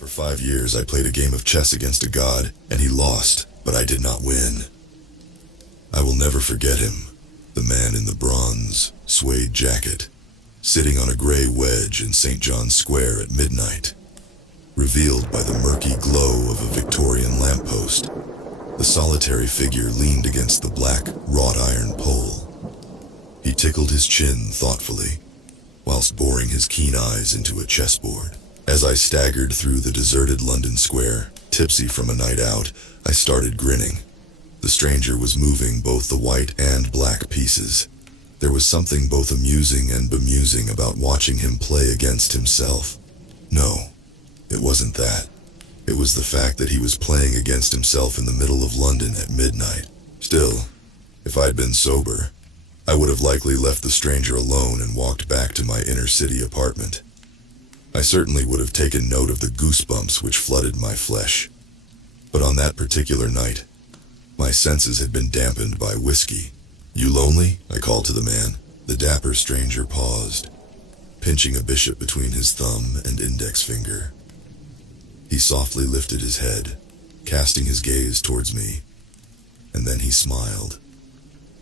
For 5 years I played a game of chess against a god, and he lost, but I did not win. I will never forget him, the man in the bronze, suede jacket, sitting on a gray wedge in St. John's Square at midnight, revealed by the murky glow of a Victorian lamppost. The solitary figure leaned against the black, wrought-iron pole. He tickled his chin thoughtfully, whilst boring his keen eyes into a chessboard. As I staggered through the deserted London Square, tipsy from a night out, I started grinning. The stranger was moving both the white and black pieces. There was something both amusing and bemusing about watching him play against himself. No, it wasn't that. It was the fact that he was playing against himself in the middle of London at midnight. Still, if I'd been sober, I would have likely left the stranger alone and walked back to my inner city apartment. I certainly would have taken note of the goosebumps which flooded my flesh. But on that particular night, my senses had been dampened by whiskey. "You lonely?" I called to the man. The dapper stranger paused, pinching a bishop between his thumb and index finger. He softly lifted his head, casting his gaze towards me, and then he smiled.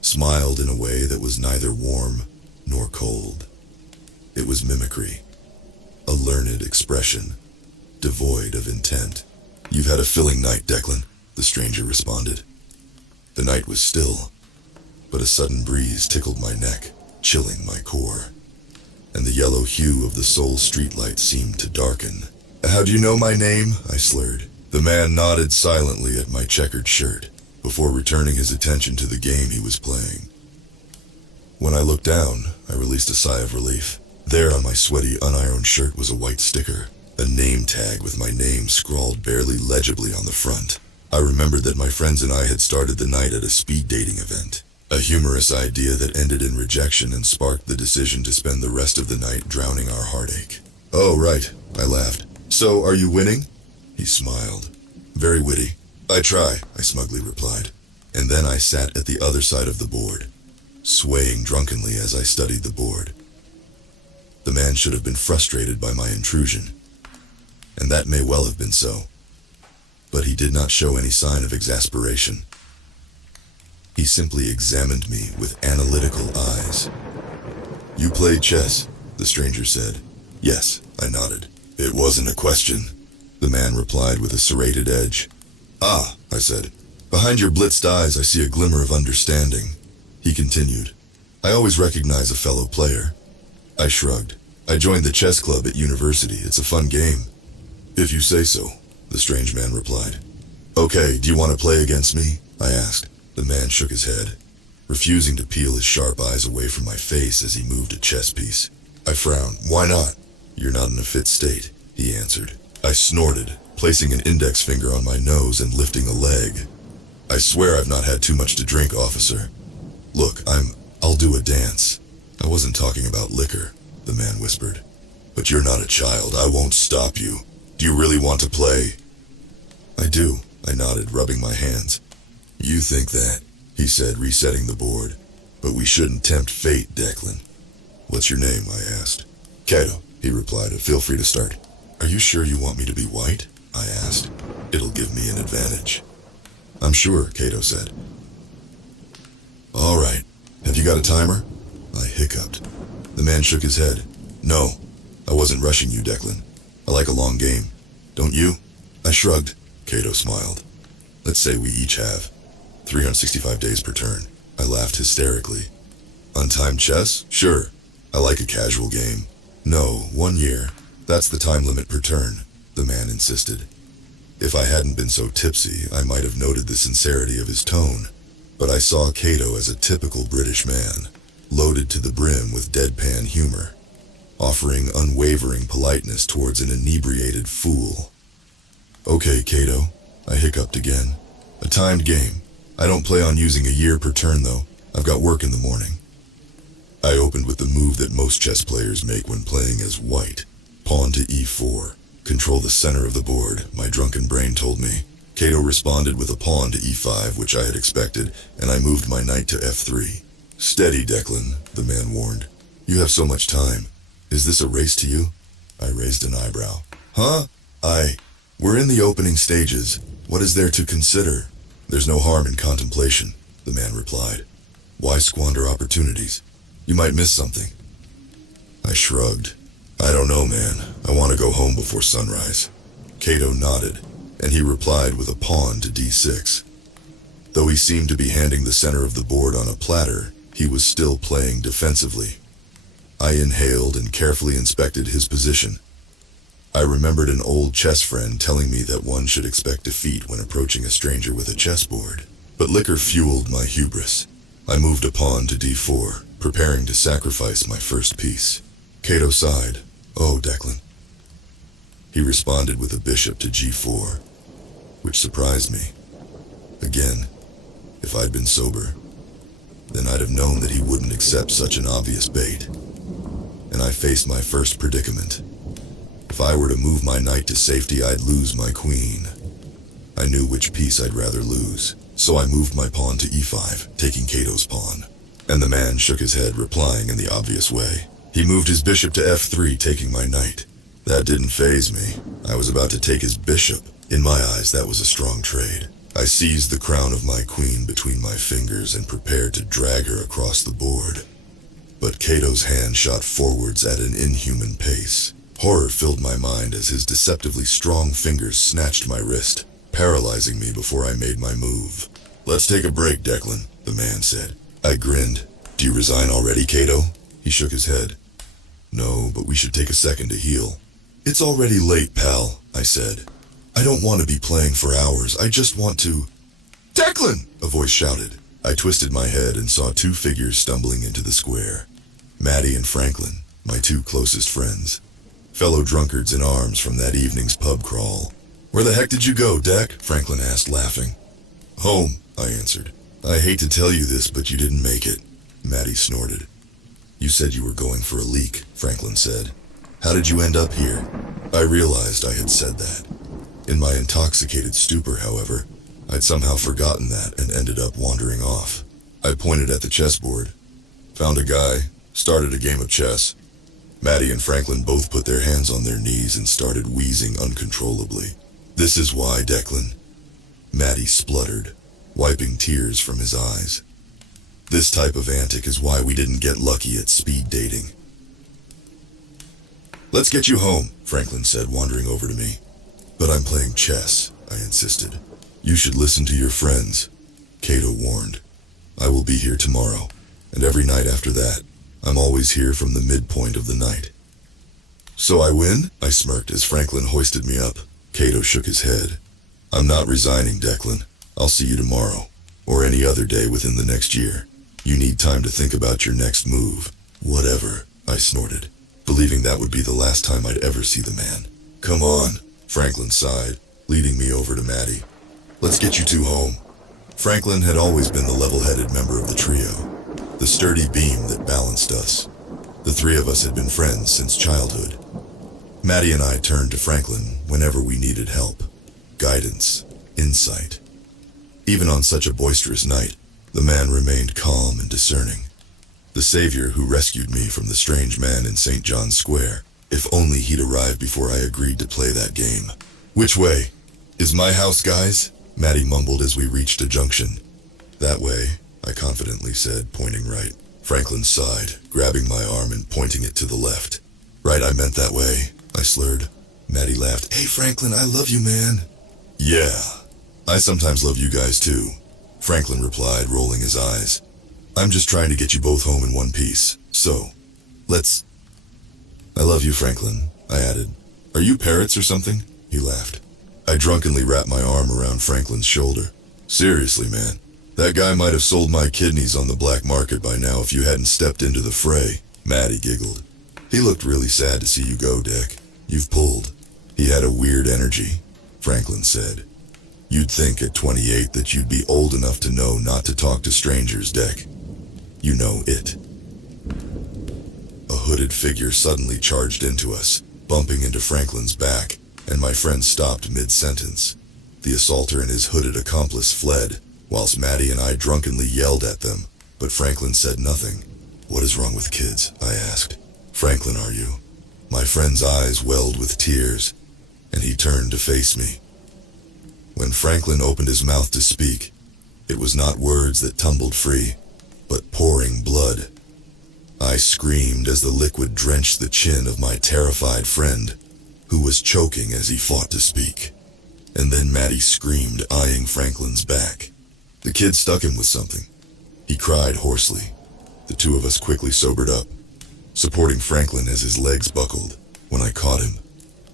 Smiled in a way that was neither warm nor cold. It was mimicry, a learned expression, devoid of intent. "You've had a filling night, Declan," the stranger responded. The night was still, but a sudden breeze tickled my neck, chilling my core, and the yellow hue of the Seoul streetlight seemed to darken. "How do you know my name?" I slurred. The man nodded silently at my checkered shirt, before returning his attention to the game he was playing. When I looked down, I released a sigh of relief. There on my sweaty, unironed shirt was a white sticker, a name tag with my name scrawled barely legibly on the front. I remembered that my friends and I had started the night at a speed dating event, a humorous idea that ended in rejection and sparked the decision to spend the rest of the night drowning our heartache. "Oh, right," I laughed. "So, are you winning?" He smiled. "Very witty." "I try," I smugly replied. And then I sat at the other side of the board, swaying drunkenly as I studied the board. The man should have been frustrated by my intrusion, and that may well have been so. But he did not show any sign of exasperation. He simply examined me with analytical eyes. "You played chess," the stranger said. "Yes," I nodded. "It wasn't a question," the man replied with a serrated edge. "Ah," I said. "Behind your blitzed eyes I see a glimmer of understanding." He continued. "I always recognize a fellow player." I shrugged. "I joined the chess club at university. It's a fun game." "If you say so," the strange man replied. "Okay, do you want to play against me?" I asked. The man shook his head, refusing to peel his sharp eyes away from my face as he moved a chess piece. I frowned. "Why not?" "You're not in a fit state," he answered. I snorted, placing an index finger on my nose and lifting a leg. "I swear I've not had too much to drink, officer." "Look, I'll do a dance." "I wasn't talking about liquor," the man whispered. "But you're not a child. I won't stop you. Do you really want to play?" "I do," I nodded, rubbing my hands. "You think that," he said, resetting the board. "But we shouldn't tempt fate, Declan." "What's your name?" I asked. "Cato," he replied. "Feel free to start." "Are you sure you want me to be white?" I asked. "It'll give me an advantage." "I'm sure," Cato said. "All right. Have you got a timer?" I hiccuped. The man shook his head. "No, I wasn't rushing you, Declan. I like a long game. Don't you?" I shrugged. Cato smiled. "Let's say we each have 365 days per turn." I laughed hysterically. "Untimed chess? Sure. I like a casual game." "No, 1 year. That's the time limit per turn," the man insisted. If I hadn't been so tipsy, I might have noted the sincerity of his tone, but I saw Cato as a typical British man, loaded to the brim with deadpan humor, offering unwavering politeness towards an inebriated fool. "Okay, Cato," I hiccuped again. "A timed game. I don't play on using a year per turn, though. I've got work in the morning." I opened with the move that most chess players make when playing as white. Pawn to e4. Control the center of the board, my drunken brain told me. Cato responded with a pawn to e5, which I had expected, and I moved my knight to f3. "Steady, Declan," the man warned. "You have so much time. Is this a race to you?" I raised an eyebrow. "Huh? We're in the opening stages. What is there to consider? There's no harm in contemplation, the man replied. Why squander opportunities? You might miss something. I shrugged. I don't know, man. I want to go home before sunrise. Cato nodded, and he replied with a pawn to d6. Though he seemed to be handing the center of the board on a platter, he was still playing defensively. I inhaled and carefully inspected his position. I remembered an old chess friend telling me that one should expect defeat when approaching a stranger with a chessboard. But liquor fueled my hubris. I moved a pawn to d4, preparing to sacrifice my first piece. Cato sighed. Oh, Declan. He responded with a bishop to g4, which surprised me. Again, if I'd been sober, then I'd have known that he wouldn't accept such an obvious bait. And I faced my first predicament. If I were to move my knight to safety, I'd lose my queen. I knew which piece I'd rather lose, so I moved my pawn to e5, taking Cato's pawn. And the man shook his head, replying in the obvious way. He moved his bishop to f3, taking my knight. That didn't faze me. I was about to take his bishop. In my eyes, that was a strong trade. I seized the crown of my queen between my fingers and prepared to drag her across the board. But Cato's hand shot forwards at an inhuman pace. Horror filled my mind as his deceptively strong fingers snatched my wrist, paralyzing me before I made my move. Let's take a break, Declan, the man said. I grinned. Do you resign already, Cato? He shook his head. No, but we should take a second to heal. It's already late, pal, I said. I don't want to be playing for hours. I just want to... Declan! A voice shouted. I twisted my head and saw two figures stumbling into the square. Maddie and Franklin, my two closest friends. Fellow drunkards in arms from that evening's pub crawl. Where the heck did you go, Deck? Franklin asked, laughing. Home, I answered. I hate to tell you this, but you didn't make it. Maddie snorted. You said you were going for a leak, Franklin said. How did you end up here? I realized I had said that. In my intoxicated stupor, however, I'd somehow forgotten that and ended up wandering off. I pointed at the chessboard, found a guy, started a game of chess. Maddie and Franklin both put their hands on their knees and started wheezing uncontrollably. This is why, Declan. Maddie spluttered, wiping tears from his eyes. This type of antic is why we didn't get lucky at speed dating. Let's get you home, Franklin said, wandering over to me. But I'm playing chess, I insisted. You should listen to your friends, Cato warned. I will be here tomorrow, and every night after that. I'm always here from the midpoint of the night. So I win? I smirked as Franklin hoisted me up. Cato shook his head. I'm not resigning, Declan. I'll see you tomorrow, or any other day within the next year. You need time to think about your next move. Whatever, I snorted, believing that would be the last time I'd ever see the man. Come on, Franklin sighed, leading me over to Maddie. Let's get you two home. Franklin had always been the level-headed member of the trio, the sturdy beam that balanced us. The three of us had been friends since childhood. Maddie and I turned to Franklin whenever we needed help, guidance, insight. Even on such a boisterous night, the man remained calm and discerning. The savior who rescued me from the strange man in St. John's Square. If only he'd arrived before I agreed to play that game. Which way? Is my house, guys? Maddie mumbled as we reached a junction. That way, I confidently said, pointing right. Franklin sighed, grabbing my arm and pointing it to the left. Right, I meant that way, I slurred. Maddie laughed. Hey Franklin, I love you, man. Yeah, I sometimes love you guys too, Franklin replied, rolling his eyes. I'm just trying to get you both home in one piece, so, let's... I love you, Franklin, I added. Are you parrots or something? He laughed. I drunkenly wrapped my arm around Franklin's shoulder. Seriously, man. That guy might have sold my kidneys on the black market by now if you hadn't stepped into the fray, Maddie giggled. He looked really sad to see you go, Dick. You've pulled. He had a weird energy, Franklin said. You'd think at 28 that you'd be old enough to know not to talk to strangers, Dick. You know it. A hooded figure suddenly charged into us, bumping into Franklin's back, and my friend stopped mid-sentence. The assaulter and his hooded accomplice fled, whilst Maddie and I drunkenly yelled at them, but Franklin said nothing. What is wrong with kids? I asked. Franklin, are you? My friend's eyes welled with tears. and he turned to face me. When Franklin opened his mouth to speak, it was not words that tumbled free, but pouring blood. I screamed as the liquid drenched the chin of my terrified friend, who was choking as he fought to speak. And then Maddie screamed, eyeing Franklin's back. The kid stuck him with something. He cried hoarsely. The two of us quickly sobered up, supporting Franklin as his legs buckled. When I caught him,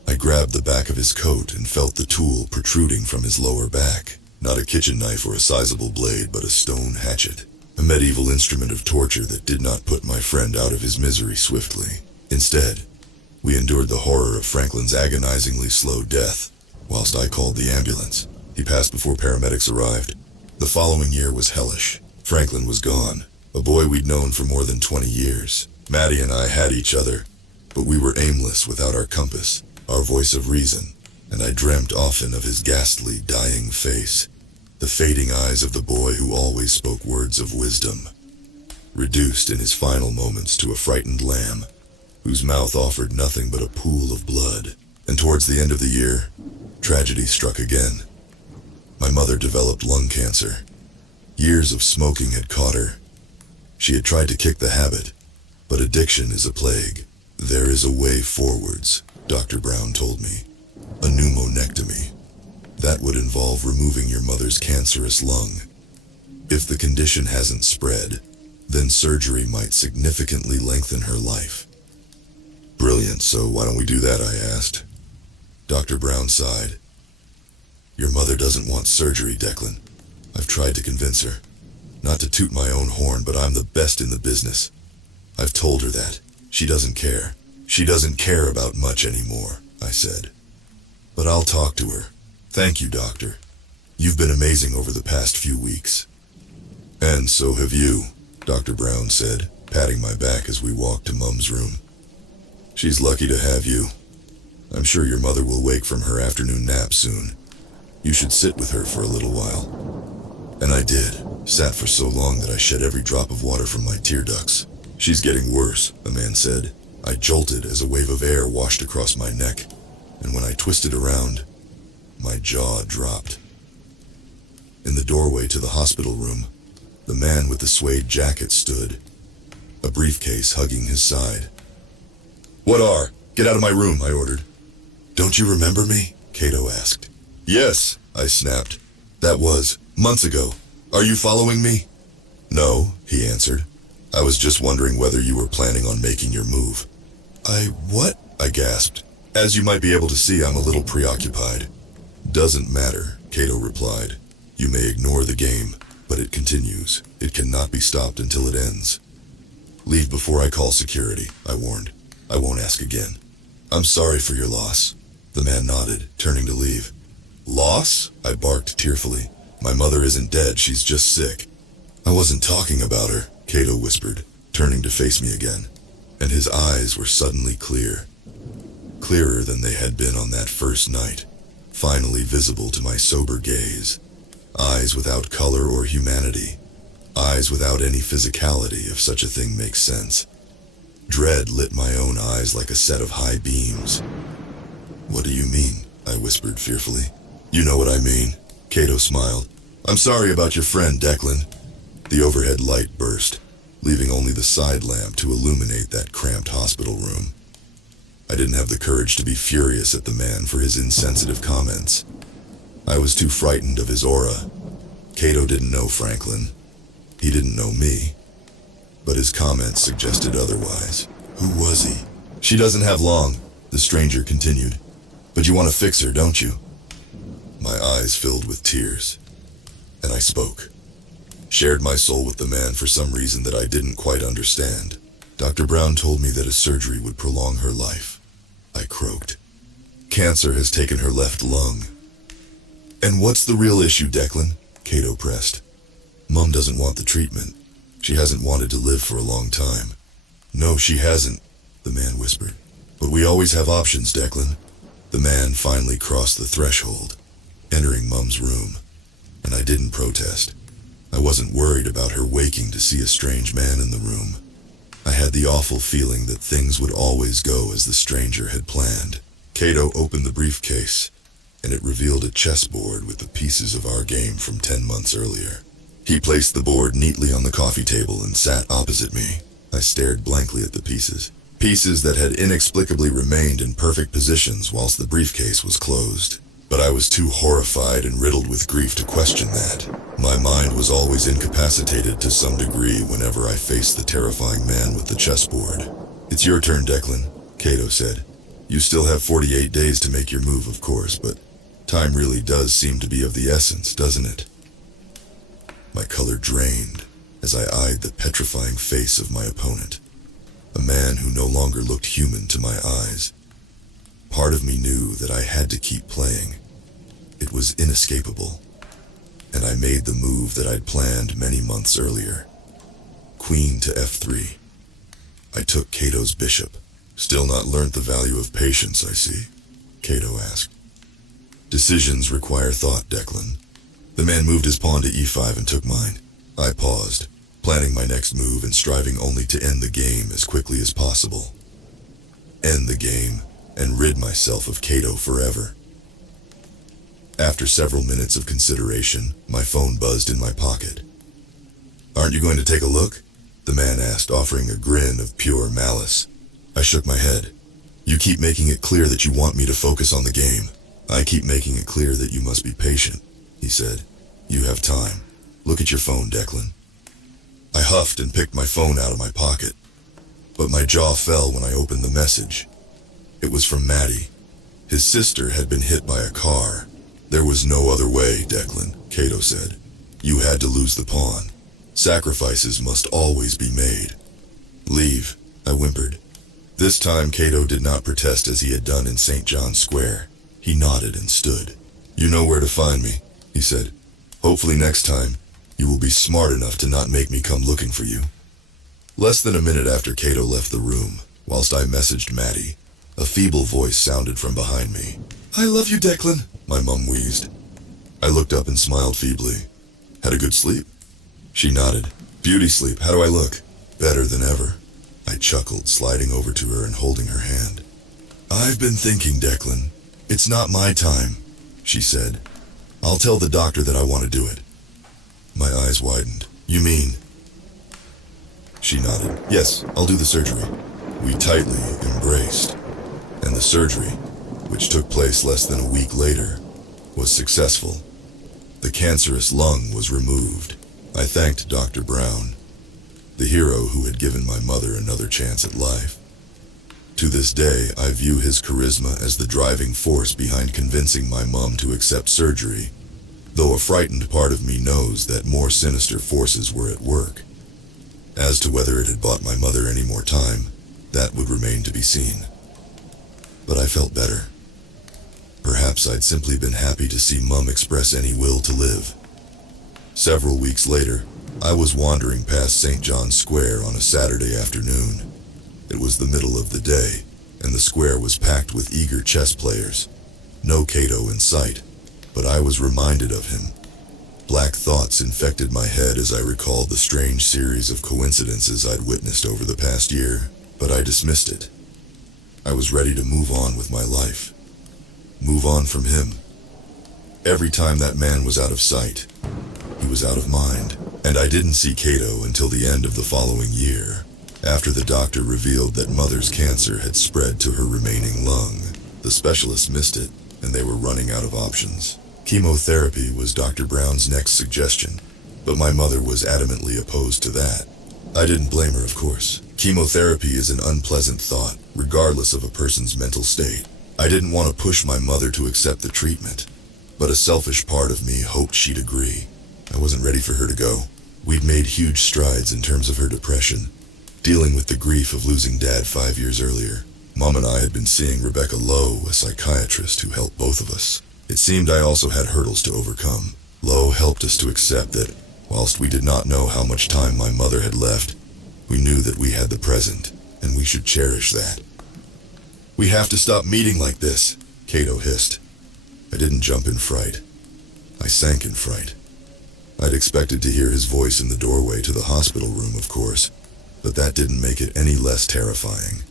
I grabbed the back of his coat and felt the tool protruding from his lower back. Not a kitchen knife or a sizable blade, but a stone hatchet. A medieval instrument of torture that did not put my friend out of his misery swiftly. Instead, we endured the horror of Franklin's agonizingly slow death, whilst I called the ambulance. He passed before paramedics arrived. The following year was hellish. Franklin was gone, a boy we'd known for more than 20 years. Maddie and I had each other, but we were aimless without our compass, our voice of reason, and I dreamt often of his ghastly, dying face, the fading eyes of the boy who always spoke words of wisdom, reduced in his final moments to a frightened lamb, whose mouth offered nothing but a pool of blood. And towards the end of the year, tragedy struck again. My mother developed lung cancer. Years of smoking had caught her. She had tried to kick the habit, but addiction is a plague. There is a way forwards, Dr. Brown told me. A pneumonectomy. That would involve removing your mother's cancerous lung. If the condition hasn't spread, then surgery might significantly lengthen her life. Brilliant, so why don't we do that, I asked. Dr. Brown sighed. Your mother doesn't want surgery, Declan. I've tried to convince her. Not to toot my own horn, but I'm the best in the business. I've told her that. She doesn't care. She doesn't care about much anymore, I said. But I'll talk to her. Thank you, Doctor. You've been amazing over the past few weeks. And so have you, Dr. Brown said, patting my back as we walked to Mum's room. She's lucky to have you. I'm sure your mother will wake from her afternoon nap soon. You should sit with her for a little while. And I did. Sat for so long that I shed every drop of water from my tear ducts. She's getting worse, the man said. I jolted as a wave of air washed across my neck, and when I twisted around, my jaw dropped. In the doorway to the hospital room, the man with the suede jacket stood, a briefcase hugging his side. What are? Get out of my room, I ordered. Don't you remember me? Cato asked. Yes, I snapped. That was months ago. Are you following me? No, he answered. I was just wondering whether you were planning on making your move. What? I gasped. As you might be able to see, I'm a little preoccupied. Doesn't matter, Cato replied. You may ignore the game, but it continues. It cannot be stopped until it ends. Leave before I call security, I warned. I won't ask again. I'm sorry for your loss. The man nodded, turning to leave. Loss? I barked tearfully. My mother isn't dead, she's just sick. I wasn't talking about her, Cato whispered, turning to face me again. And his eyes were suddenly clear. Clearer than they had been on that first night. Finally visible to my sober gaze. Eyes without color or humanity. Eyes without any physicality, if such a thing makes sense. Dread lit my own eyes like a set of high beams. What do you mean? I whispered fearfully. You know what I mean. Cato smiled. I'm sorry about your friend, Declan. The overhead light burst, leaving only the side lamp to illuminate that cramped hospital room. I didn't have the courage to be furious at the man for his insensitive comments. I was too frightened of his aura. Cato didn't know Franklin. He didn't know me. But his comments suggested otherwise. Who was he? She doesn't have long, the stranger continued. But you want to fix her, don't you? My eyes filled with tears, and I spoke. Shared my soul with the man for some reason that I didn't quite understand. Dr. Brown told me that a surgery would prolong her life. I croaked. Cancer has taken her left lung. And what's the real issue, Declan? Cato pressed. Mum doesn't want the treatment. She hasn't wanted to live for a long time. No, she hasn't, the man whispered. But we always have options, Declan. The man finally crossed the threshold, entering Mum's room, and I didn't protest. I wasn't worried about her waking to see a strange man in the room. I had the awful feeling that things would always go as the stranger had planned. Cato opened the briefcase, and it revealed a chessboard with the pieces of our game from 10 months earlier. He placed the board neatly on the coffee table and sat opposite me. I stared blankly at the pieces. Pieces that had inexplicably remained in perfect positions whilst the briefcase was closed. But I was too horrified and riddled with grief to question that. My mind was always incapacitated to some degree whenever I faced the terrifying man with the chessboard. "It's your turn, Declan," Cato said. "You still have 48 days to make your move, of course, but time really does seem to be of the essence, doesn't it?" My color drained as I eyed the petrifying face of my opponent, a man who no longer looked human to my eyes. Part of me knew that I had to keep playing. It was inescapable, and I made the move that I'd planned many months earlier. Queen to f3. I took Cato's bishop. "Still not learnt the value of patience, I see," Cato asked. "Decisions require thought, Declan." The man moved his pawn to e5 and took mine. I paused, planning my next move and striving only to end the game as quickly as possible. End the game and rid myself of Cato forever. After several minutes of consideration, my phone buzzed in my pocket. "Aren't you going to take a look?" the man asked, offering a grin of pure malice. I shook my head. "You keep making it clear that you want me to focus on the game. I keep making it clear that you must be patient," he said. "You have time. Look at your phone, Declan." I huffed and picked my phone out of my pocket, but my jaw fell when I opened the message. It was from Maddie. His sister had been hit by a car. "There was no other way, Declan," Cato said. "You had to lose the pawn. Sacrifices must always be made." "Leave," I whimpered. This time Cato did not protest as he had done in St. John's Square. He nodded and stood. "You know where to find me," he said. "Hopefully next time, you will be smart enough to not make me come looking for you." Less than a minute after Cato left the room, whilst I messaged Maddie, a feeble voice sounded from behind me. "I love you, Declan," my mum wheezed. I looked up and smiled feebly. "Had a good sleep?" She nodded. "Beauty sleep, how do I look?" "Better than ever." I chuckled, sliding over to her and holding her hand. "I've been thinking, Declan. It's not my time," she said. "I'll tell the doctor that I want to do it." My eyes widened. "You mean?" She nodded. "Yes, I'll do the surgery." We tightly embraced, and the surgery, which took place less than a week later, was successful. The cancerous lung was removed. I thanked Dr. Brown, the hero who had given my mother another chance at life. To this day, I view his charisma as the driving force behind convincing my mom to accept surgery, though a frightened part of me knows that more sinister forces were at work. As to whether it had bought my mother any more time, that would remain to be seen. But I felt better. Perhaps I'd simply been happy to see Mum express any will to live. Several weeks later, I was wandering past St. John's Square on a Saturday afternoon. It was the middle of the day, and the square was packed with eager chess players. No Cato in sight, but I was reminded of him. Black thoughts infected my head as I recalled the strange series of coincidences I'd witnessed over the past year, but I dismissed it. I was ready to move on with my life. Move on from him. Every time that man was out of sight, he was out of mind, and I didn't see Cato until the end of the following year, after the doctor revealed that Mother's cancer had spread to her remaining lung. The specialists missed it, and they were running out of options. Chemotherapy was Dr. Brown's next suggestion, but my mother was adamantly opposed to that. I didn't blame her, of course. Chemotherapy is an unpleasant thought, regardless of a person's mental state. I didn't want to push my mother to accept the treatment, but a selfish part of me hoped she'd agree. I wasn't ready for her to go. We'd made huge strides in terms of her depression, dealing with the grief of losing Dad 5 years earlier. Mom and I had been seeing Rebecca Lowe, a psychiatrist who helped both of us. It seemed I also had hurdles to overcome. Lowe helped us to accept that, whilst we did not know how much time my mother had left, we knew that we had the present, and we should cherish that. "We have to stop meeting like this," Cato hissed. I didn't jump in fright. I sank in fright. I'd expected to hear his voice in the doorway to the hospital room, of course, but that didn't make it any less terrifying.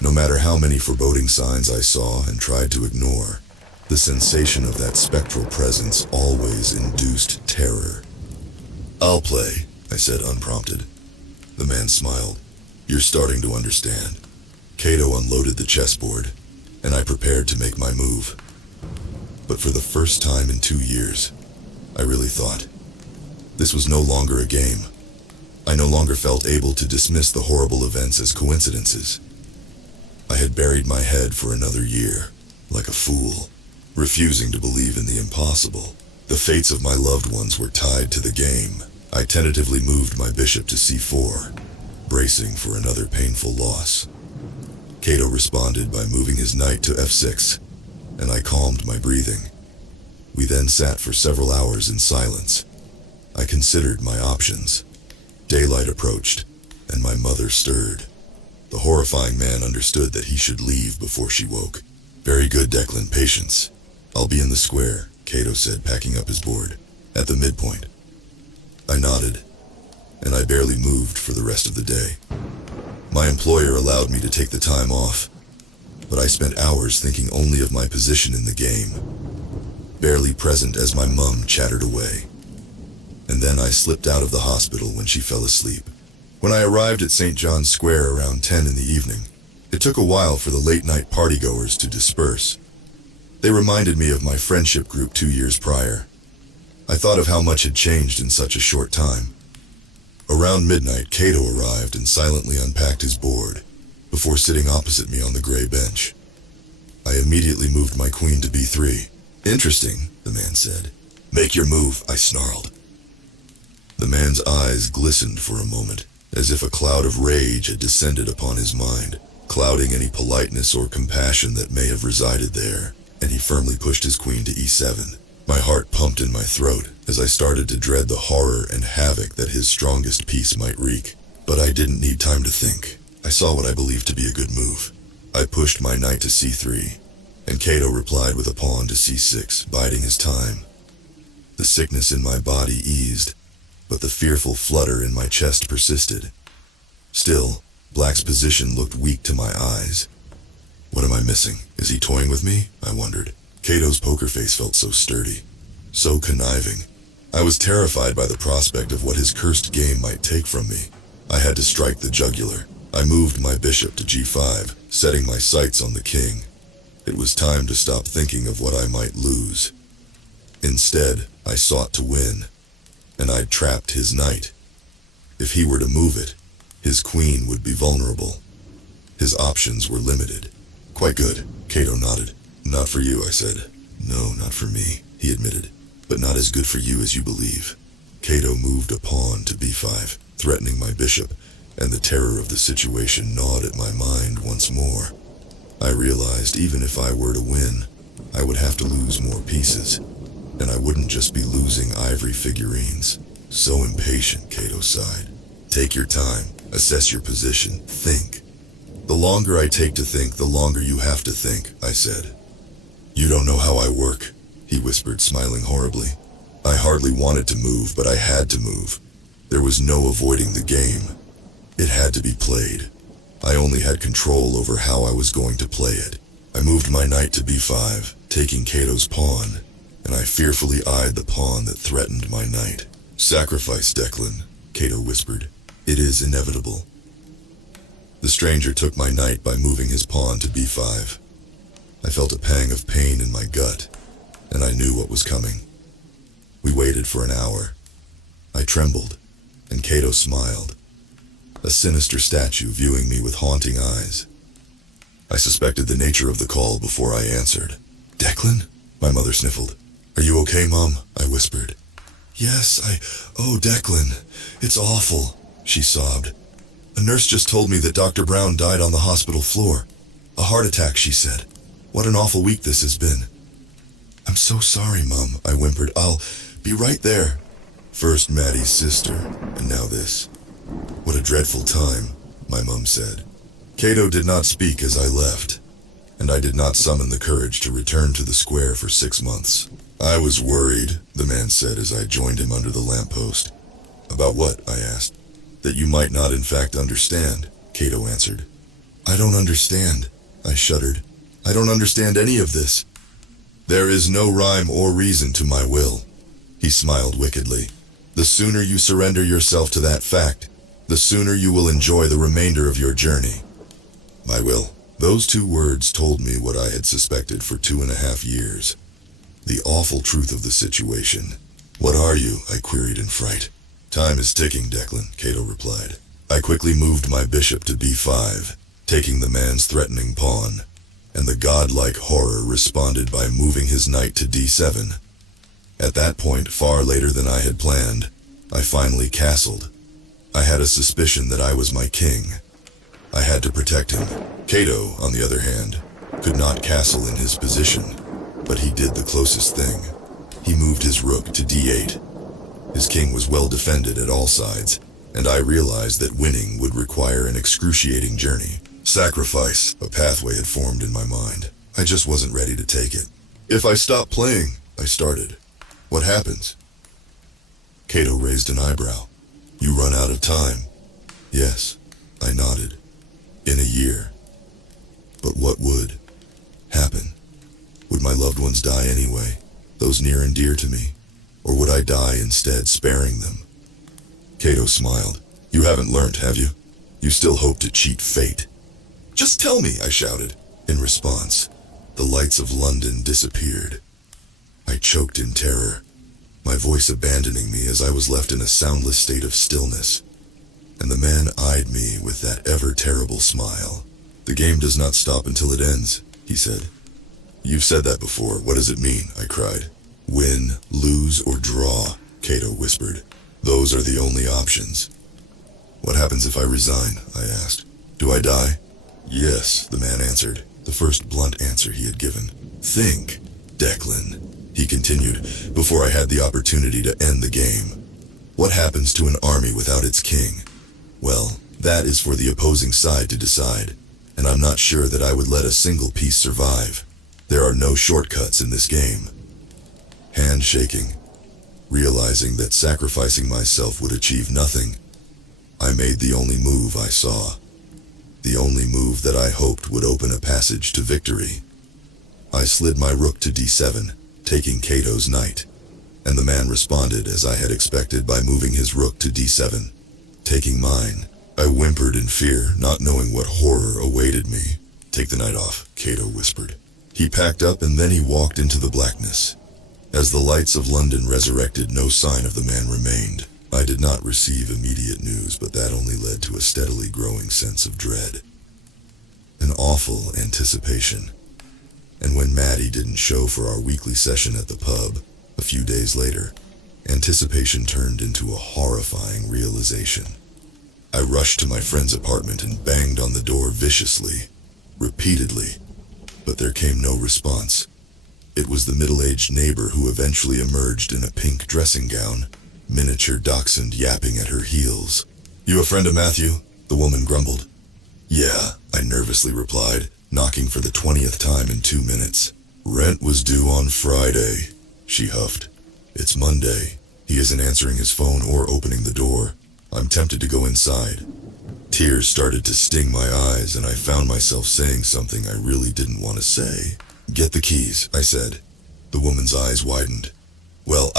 No matter how many foreboding signs I saw and tried to ignore, the sensation of that spectral presence always induced terror. "I'll play," I said unprompted. The man smiled. "You're starting to understand." Cato unloaded the chessboard, and I prepared to make my move. But for the first time in 2 years, I really thought. This was no longer a game. I no longer felt able to dismiss the horrible events as coincidences. I had buried my head for another year, like a fool, refusing to believe in the impossible. The fates of my loved ones were tied to the game. I tentatively moved my bishop to c4, bracing for another painful loss. Cato responded by moving his knight to f6, and I calmed my breathing. We then sat for several hours in silence. I considered my options. Daylight approached, and my mother stirred. The horrifying man understood that he should leave before she woke. "Very good, Declan, patience. I'll be in the square," Cato said, packing up his board. "At the midpoint." I nodded, and I barely moved for the rest of the day. My employer allowed me to take the time off, but I spent hours thinking only of my position in the game, barely present as my mum chattered away. And then I slipped out of the hospital when she fell asleep. When I arrived at St. John's Square around 10 in the evening, it took a while for the late-night partygoers to disperse. They reminded me of my friendship group 2 years prior. I thought of how much had changed in such a short time. Around midnight, Cato arrived and silently unpacked his board, before sitting opposite me on the gray bench. I immediately moved my queen to b3. "Interesting," the man said. "Make your move," I snarled. The man's eyes glistened for a moment, as if a cloud of rage had descended upon his mind, clouding any politeness or compassion that may have resided there, and he firmly pushed his queen to e7. My heart pumped in my throat as I started to dread the horror and havoc that his strongest piece might wreak. But I didn't need time to think. I saw what I believed to be a good move. I pushed my knight to c3, and Cato replied with a pawn to c6, biding his time. The sickness in my body eased, but the fearful flutter in my chest persisted. Still, Black's position looked weak to my eyes. What am I missing? Is he toying with me? I wondered. Cato's poker face felt so sturdy, so conniving. I was terrified by the prospect of what his cursed game might take from me. I had to strike the jugular. I moved my bishop to g5, setting my sights on the king. It was time to stop thinking of what I might lose. Instead, I sought to win, and I'd trapped his knight. If he were to move it, his queen would be vulnerable. His options were limited. "Quite good," Cato nodded. "Not for you," I said. "No, not for me," he admitted. "But not as good for you as you believe." Cato moved a pawn to b5, threatening my bishop, and the terror of the situation gnawed at my mind once more. I realized even if I were to win, I would have to lose more pieces, and I wouldn't just be losing ivory figurines. "So impatient," Cato sighed. "Take your time, assess your position, think." "The longer I take to think, the longer you have to think," I said. "You don't know how I work," he whispered, smiling horribly. I hardly wanted to move, but I had to move. There was no avoiding the game. It had to be played. I only had control over how I was going to play it. I moved my knight to b5, taking Cato's pawn, and I fearfully eyed the pawn that threatened my knight. "Sacrifice, Declan," Cato whispered. "It is inevitable." The stranger took my knight by moving his pawn to b5. I felt a pang of pain in my gut, and I knew what was coming. We waited for an hour. I trembled, and Cato smiled, a sinister statue viewing me with haunting eyes. I suspected the nature of the call before I answered. "Declan?" my mother sniffled. "Are you okay, Mom?" I whispered. "Yes, oh, Declan, it's awful," she sobbed. "A nurse just told me that Dr. Brown died on the hospital floor. A heart attack, she said. What an awful week this has been." "I'm so sorry, Mom," I whimpered. "I'll be right there." First Maddie's sister, and now this. "What a dreadful time," my mum said. Cato did not speak as I left, and I did not summon the courage to return to the square for 6 months. "I was worried," the man said as I joined him under the lamppost. "About what?" I asked. "That you might not in fact understand," Cato answered. I don't understand, I shuddered. I don't understand any of this. There is no rhyme or reason to my will. He smiled wickedly. The sooner you surrender yourself to that fact, the sooner you will enjoy the remainder of your journey. My will. Those two words told me what I had suspected for 2.5 years. The awful truth of the situation. What are you? I queried in fright. Time is ticking, Declan, Cato replied. I quickly moved my bishop to b5, taking the man's threatening pawn, and the godlike horror responded by moving his knight to d7. At that point, far later than I had planned, I finally castled. I had a suspicion that I was my king. I had to protect him. Cato, on the other hand, could not castle in his position, but he did the closest thing. He moved his rook to d8. His king was well defended at all sides, and I realized that winning would require an excruciating journey. Sacrifice, a pathway had formed in my mind. I just wasn't ready to take it. If I stop playing, I started. What happens? Cato raised an eyebrow. You run out of time. Yes, I nodded. In a year. But what would happen? Would my loved ones die anyway, those near and dear to me? Or would I die instead, sparing them? Cato smiled. You haven't learnt, have you? You still hope to cheat fate. Just tell me, I shouted. In response, the lights of London disappeared. I choked in terror, my voice abandoning me as I was left in a soundless state of stillness. And the man eyed me with that ever-terrible smile. The game does not stop until it ends, he said. You've said that before. What does it mean? I cried. Win, lose, or draw, Cato whispered. Those are the only options. What happens if I resign? I asked. Do I die? Yes, the man answered, the first blunt answer he had given. Think, Declan, he continued, before I had the opportunity to end the game. What happens to an army without its king? Well, that is for the opposing side to decide, and I'm not sure that I would let a single piece survive. There are no shortcuts in this game. Hand shaking, realizing that sacrificing myself would achieve nothing, I made the only move I saw. The only move that I hoped would open a passage to victory. I slid my rook to d7, taking Cato's knight, and the man responded as I had expected by moving his rook to d7. Taking mine, I whimpered in fear, not knowing what horror awaited me. Take the knight off, Cato whispered. He packed up and then he walked into the blackness. As the lights of London resurrected, no sign of the man remained. I did not receive immediate news, but that only led to a steadily growing sense of dread. An awful anticipation. And when Maddie didn't show for our weekly session at the pub, a few days later, anticipation turned into a horrifying realization. I rushed to my friend's apartment and banged on the door viciously, repeatedly, but there came no response. It was the middle-aged neighbor who eventually emerged in a pink dressing gown, miniature dachshund yapping at her heels. You a friend of Matthew? The woman grumbled. Yeah, I nervously replied, knocking for the 20th time in 2 minutes. Rent was due on Friday, she huffed. It's Monday. He isn't answering his phone or opening the door. I'm tempted to go inside. Tears started to sting my eyes, and I found myself saying something I really didn't want to say. Get the keys, I said. The woman's eyes widened. Well,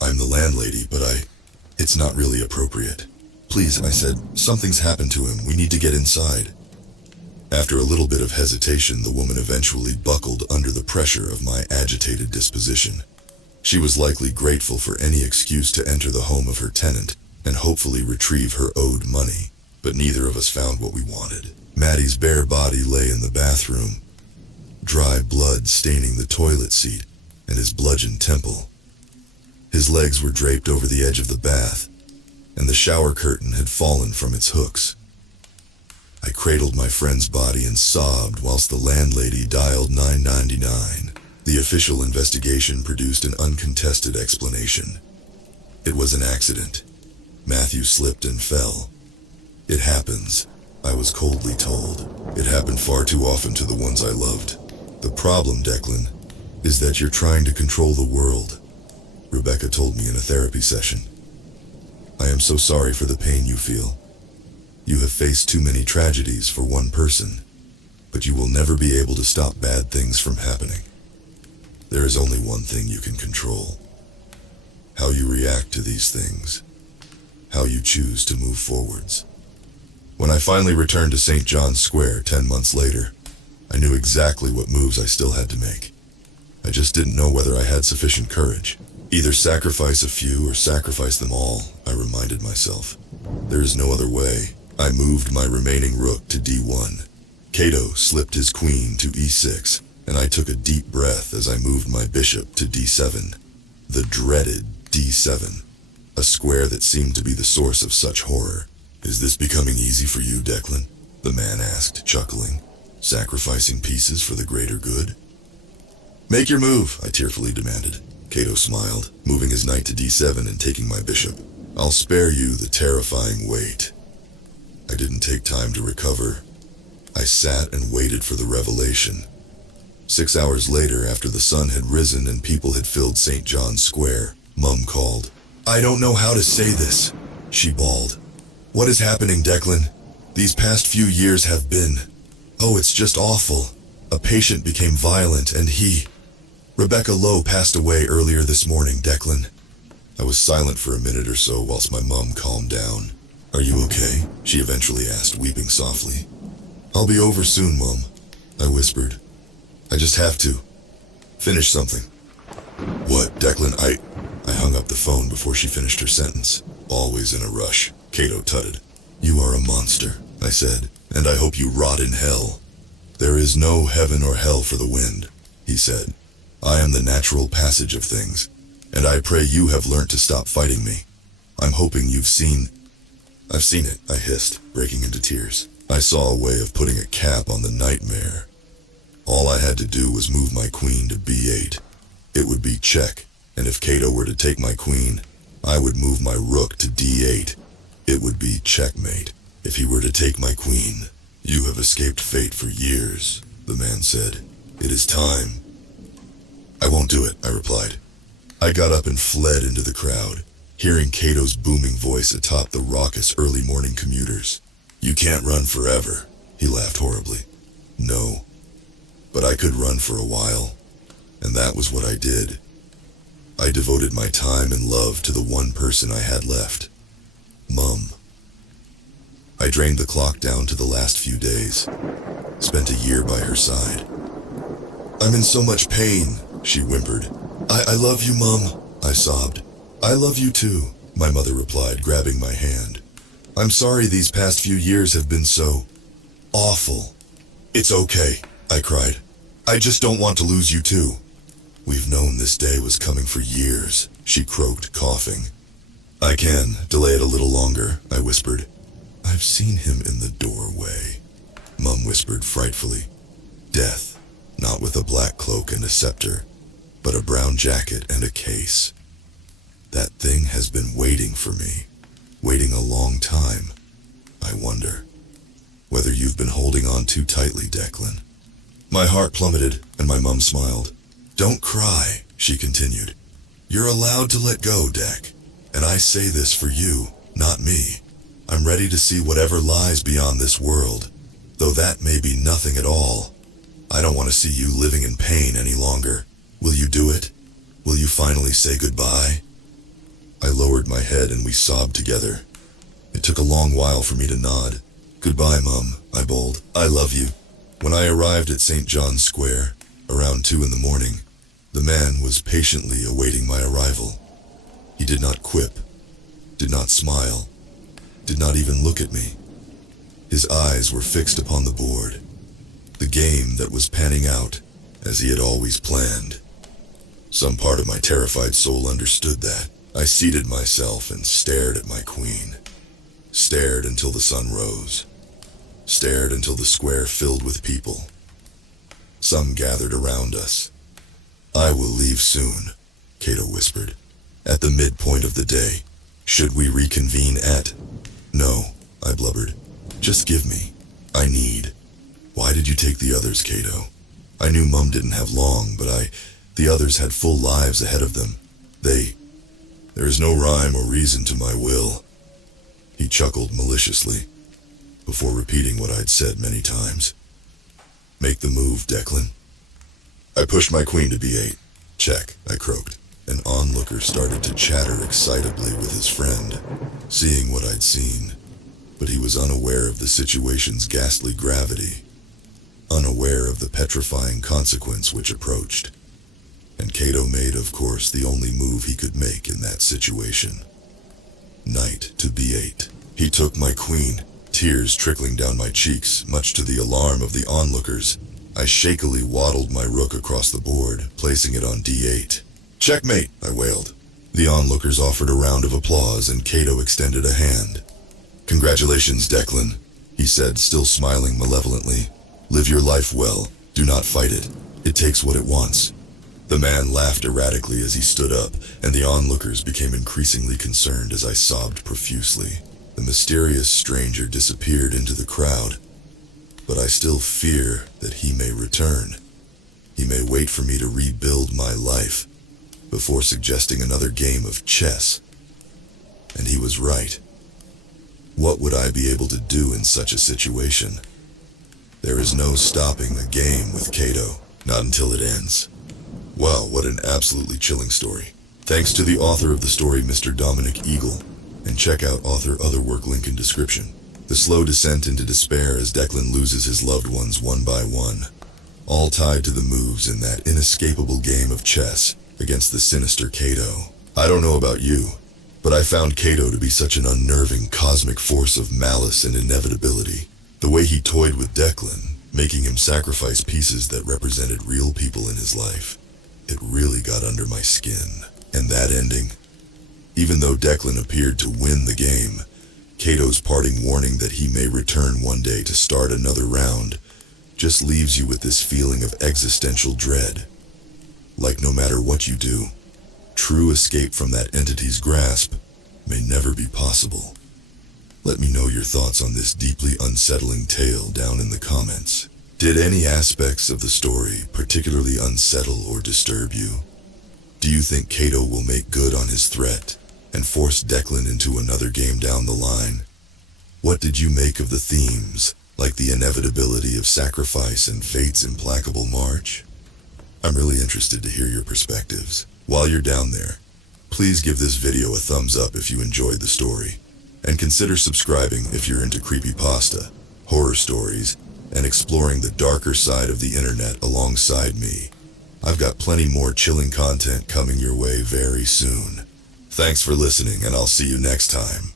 I'm the landlady, but it's not really appropriate. Please, I said, something's happened to him. We need to get inside. After a little bit of hesitation, the woman eventually buckled under the pressure of my agitated disposition. She was likely grateful for any excuse to enter the home of her tenant and hopefully retrieve her owed money, but neither of us found what we wanted. Maddie's bare body lay in the bathroom, dry blood staining the toilet seat and his bludgeoned temple. His legs were draped over the edge of the bath, and the shower curtain had fallen from its hooks. I cradled my friend's body and sobbed whilst the landlady dialed 999. The official investigation produced an uncontested explanation. It was an accident. Matthew slipped and fell. It happens, I was coldly told. It happened far too often to the ones I loved. The problem, Declan, is that you're trying to control the world, Rebecca told me in a therapy session. I am so sorry for the pain you feel. You have faced too many tragedies for one person, but you will never be able to stop bad things from happening. There is only one thing you can control: how you react to these things, how you choose to move forwards. When I finally returned to St. John's Square 10 months later, I knew exactly what moves I still had to make. I just didn't know whether I had sufficient courage. Either sacrifice a few or sacrifice them all, I reminded myself. There is no other way. I moved my remaining rook to d1. Cato slipped his queen to e6, and I took a deep breath as I moved my bishop to d7. The dreaded d7, a square that seemed to be the source of such horror. "Is this becoming easy for you, Declan?" the man asked, chuckling. "Sacrificing pieces for the greater good?" "Make your move," I tearfully demanded. Cato smiled, moving his knight to d7 and taking my bishop. "I'll spare you the terrifying wait." I didn't take time to recover. I sat and waited for the revelation. 6 hours later, after the sun had risen and people had filled St. John's Square, Mum called. "I don't know how to say this," she bawled. "What is happening, Declan? These past few years have been... Oh, it's just awful. A patient became violent and Rebecca Lowe passed away earlier this morning, Declan." I was silent for a minute or so whilst my mum calmed down. "Are you okay?" she eventually asked, weeping softly. "I'll be over soon, Mum," I whispered. "I just have to finish something." "What, Declan?" I hung up the phone before she finished her sentence. "Always in a rush," Cato tutted. "You are a monster," I said, "and I hope you rot in hell." "There is no heaven or hell for the wind," he said. "I am the natural passage of things, and I pray you have learnt to stop fighting me. I'm hoping you've seen..." "I've seen it," I hissed, breaking into tears. I saw a way of putting a cap on the nightmare. All I had to do was move my queen to b8. It would be check, and if Cato were to take my queen, I would move my rook to d8. It would be checkmate. If he were to take my queen, "You have escaped fate for years," the man said. "It is time." "I won't do it," I replied. I got up and fled into the crowd, hearing Cato's booming voice atop the raucous early morning commuters. "You can't run forever," he laughed horribly. "No, but I could run for a while, and that was what I did. I devoted my time and love to the one person I had left, Mum. I drained the clock down to the last few days, spent a year by her side. "I'm in so much pain," she whimpered. I love you, Mum," I sobbed. "I love you too," my mother replied, grabbing my hand. "I'm sorry these past few years have been so awful." "It's okay," I cried. "I just don't want to lose you too." "We've known this day was coming for years," she croaked, coughing. "I can delay it a little longer," I whispered. "I've seen him in the doorway," Mum whispered frightfully. "Death, not with a black cloak and a scepter, but a brown jacket and a case. That thing has been waiting for me, waiting a long time. I wonder whether you've been holding on too tightly, Declan." My heart plummeted, and my mum smiled. "Don't cry," she continued. "You're allowed to let go, Dec. And I say this for you, not me. I'm ready to see whatever lies beyond this world, though that may be nothing at all. I don't want to see you living in pain any longer. Will you do it? Will you finally say goodbye?" I lowered my head and we sobbed together. It took a long while for me to nod. "Goodbye, Mum," I bawled. "I love you." When I arrived at St. John's Square, around 2 in the morning, the man was patiently awaiting my arrival. He did not quip, did not smile, did not even look at me. His eyes were fixed upon the board, the game that was panning out as he had always planned. Some part of my terrified soul understood that. I seated myself and stared at my queen. Stared until the sun rose. Stared until the square filled with people. Some gathered around us. "I will leave soon," Cato whispered. "At the midpoint of the day. Should we reconvene at..." "No," I blubbered. "Just give me. I need..." "Why did you take the others, Cato?" I knew Mum didn't have long, but the others had full lives ahead of them. There is no rhyme or reason to my will." He chuckled maliciously. before repeating what I'd said many times. Make the move, Declan. I pushed my queen to b8. Check, I croaked. An onlooker started to chatter excitably with his friend, seeing what I'd seen, but he was unaware of the situation's ghastly gravity, unaware of the petrifying consequence which approached. And Cato made, of course, the only move he could make in that situation. Knight to b8. He took my queen, tears trickling down my cheeks, much to the alarm of the onlookers. I shakily waddled my rook across the board, placing it on d8. Checkmate, I wailed. The onlookers offered a round of applause, and Cato extended a hand. Congratulations, Declan, he said, still smiling malevolently. Live your life well. Do not fight it. It takes what it wants. The man laughed erratically as he stood up, and the onlookers became increasingly concerned as I sobbed profusely. The mysterious stranger disappeared into the crowd, but I still fear that he may return. He may wait for me to rebuild my life before suggesting another game of chess. And he was right. What would I be able to do in such a situation? There is no stopping a game with Cato, not until it ends. Wow, what an absolutely chilling story. Thanks to the author of the story, Mr. Dominic Eagle, and check out author other work link in description. The slow descent into despair as Declan loses his loved ones one by one, all tied to the moves in that inescapable game of chess against the sinister Cato. I don't know about you, but I found Cato to be such an unnerving cosmic force of malice and inevitability. The way he toyed with Declan, making him sacrifice pieces that represented real people in his life, it really got under my skin. And that ending, even though Declan appeared to win the game, Cato's parting warning that he may return one day to start another round just leaves you with this feeling of existential dread. Like no matter what you do, true escape from that entity's grasp may never be possible. Let me know your thoughts on this deeply unsettling tale down in the comments. Did any aspects of the story particularly unsettle or disturb you? Do you think Cato will make good on his threat and force Declan into another game down the line? What did you make of the themes, like the inevitability of sacrifice and fate's implacable march? I'm really interested to hear your perspectives. While you're down there, please give this video a thumbs up if you enjoyed the story, and consider subscribing if you're into creepypasta, horror stories, and exploring the darker side of the internet alongside me. I've got plenty more chilling content coming your way very soon. Thanks for listening, and I'll see you next time.